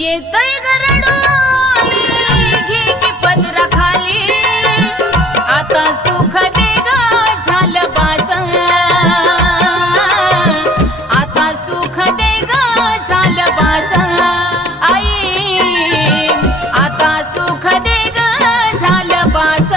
येतय गरडू आई घे की पदरा खाली आता सुख दे ग झालं बास आता सुख दे ग झालं बास आई आता सुख दे ग झालं बास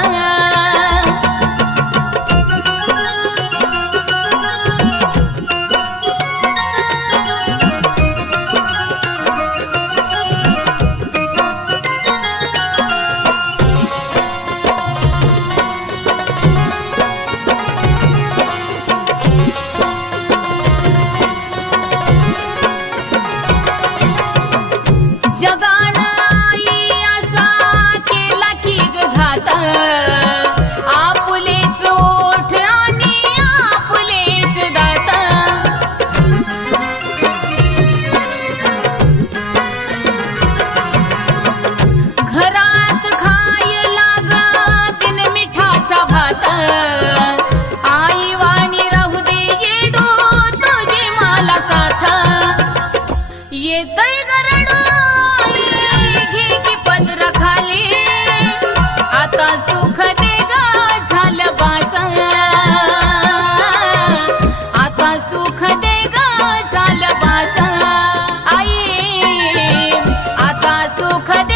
जगान आई असा केला की ग घात आपुलेच ओठ आणि आपुलेच दात घरात खायला ग बिन मिठाचा भात आई वाणी राहू दे येडू तुझी मला साथ येतय गरडू घे की पदरा खाली आता सुख दे ग झालं बास आता सुख दे ग झालं बास आई आता सुख दे